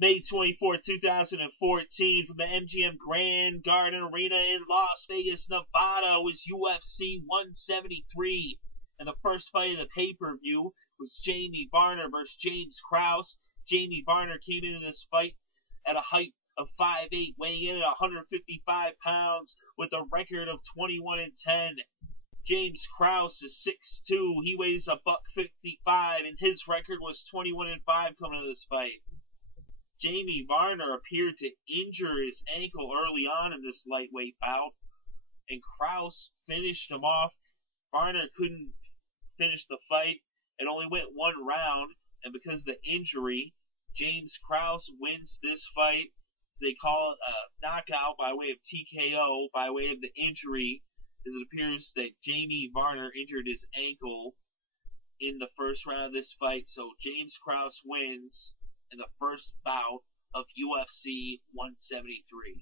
May 24, 2014, from the MGM Grand Garden Arena in Las Vegas, Nevada, was UFC 173. And the first fight of the pay-per-view was Jamie Varner versus James Krause. Jamie Varner came into this fight at a height of 5'8", weighing in at 155 pounds with a record of 21-10. James Krause is 6'2", he weighs a $155, and his record was 21-5 coming into this fight. Jamie Varner appeared to injure his ankle early on in this lightweight bout, and Krause finished him off. Varner couldn't finish the fight. It only went one round, and because of the injury, James Krause wins this fight. They call it a knockout by way of TKO, by way of the injury, as it appears that Jamie Varner injured his ankle in the first round of this fight. So James Krause wins in the first bout of UFC 173.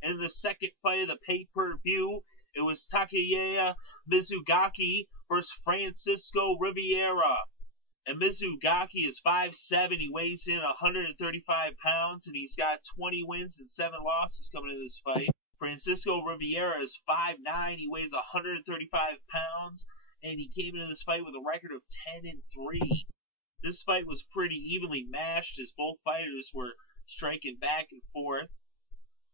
And in the second fight of the pay-per-view, it was Takeya Mizugaki versus Francisco Rivera. And Mizugaki is 5'7", he weighs in 135 pounds, and he's got 20 wins and 7 losses coming into this fight. Francisco Rivera is 5'9", he weighs 135 pounds, and he came into this fight with a record of 10-3. This fight was pretty evenly matched as both fighters were striking back and forth.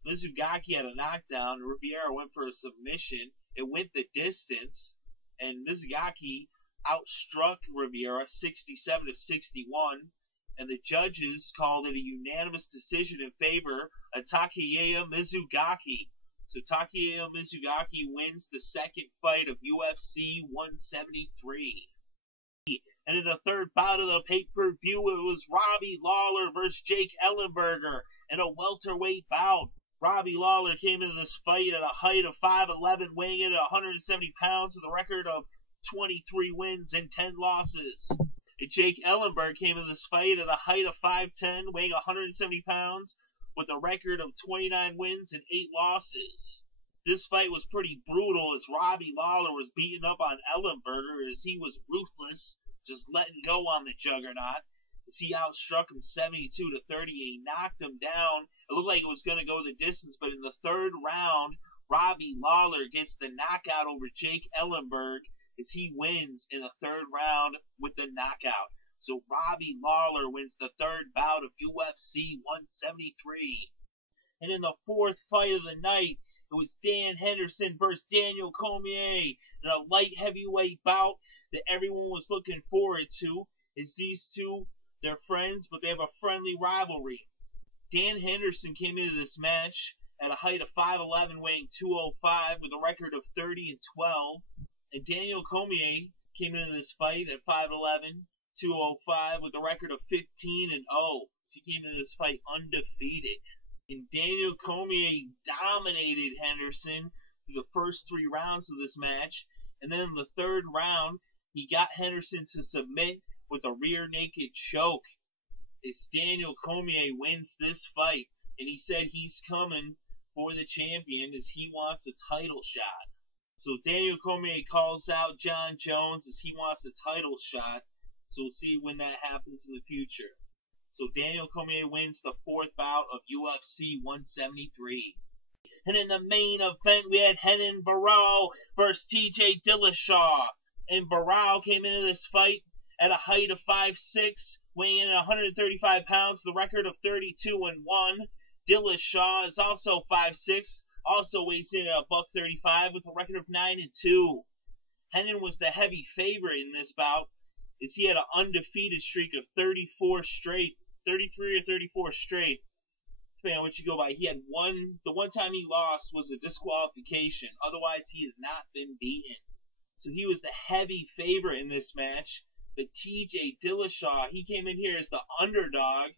Mizugaki had a knockdown, and Rivera went for a submission. It went the distance, and Mizugaki outstruck Rivera 67-61, and the judges called it a unanimous decision in favor of Takeya Mizugaki. So Takeya Mizugaki wins the second fight of UFC 173. And in the third bout of the pay-per-view, it was Robbie Lawler versus Jake Ellenberger in a welterweight bout. Robbie Lawler came into this fight at a height of 5'11", weighing in at 170 pounds with a record of 23 wins and 10 losses. And Jake Ellenberger came into this fight at a height of 5'10", weighing 170 pounds with a record of 29 wins and 8 losses. This fight was pretty brutal as Robbie Lawler was beating up on Ellenberger as he was ruthless, just letting go on the juggernaut. As he outstruck him 72-30, and he knocked him down. It looked like it was going to go the distance, but in the third round, Robbie Lawler gets the knockout over Jake Ellenberger as he wins in the third round with the knockout. So Robbie Lawler wins the third bout of UFC 173. And in the fourth fight of the night, it was Dan Henderson versus Daniel Cormier in a light heavyweight bout that everyone was looking forward to. As these two, they're friends, but they have a friendly rivalry. Dan Henderson came into this match at a height of 5'11", weighing 205 with a record of 30-12. And Daniel Cormier came into this fight at 5'11", 205 with a record of 15-0. So he came into this fight undefeated. And Daniel Cormier dominated Henderson through the first 3 rounds of this match. And then in the third round, he got Henderson to submit with a rear naked choke. As Daniel Cormier wins this fight, and he said he's coming for the champion as he wants a title shot. So Daniel Cormier calls out John Jones as he wants a title shot. So we'll see when that happens in the future. So Daniel Cormier wins the fourth bout of UFC 173. And in the main event, we had Renan Barao versus TJ Dillashaw. And Barao came into this fight at a height of 5'6", weighing in at 135 pounds with a record of 32-1. Dillashaw is also 5'6", also weighs in at $135 with a record of 9-2. Renan was the heavy favorite in this bout, as he had an undefeated streak of 33 or 34 straight, depending on what you go by. He had the one time he lost was a disqualification. Otherwise, he has not been beaten. So he was the heavy favorite in this match. But TJ Dillashaw, he came in here as the underdog,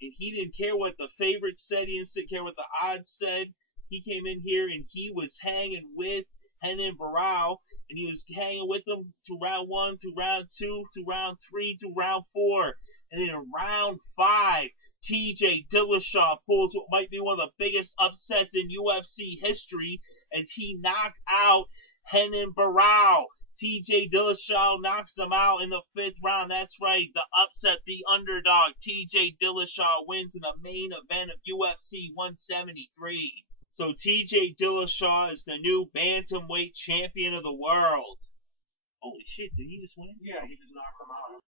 and he didn't care what the favorites said. He didn't care what the odds said. He came in here and he was hanging with Renan Barao, and he was hanging with him through round 1, through round 2, through round 3, through round 4. And then in round 5, TJ Dillashaw pulls what might be one of the biggest upsets in UFC history as he knocked out Renan Barao. TJ Dillashaw knocks him out in the 5th round. That's right, the upset, the underdog. TJ Dillashaw wins in the main event of UFC 173. So TJ Dillashaw is the new Bantamweight champion of the world. Holy shit, did he just win? Yeah, he just knocked him out.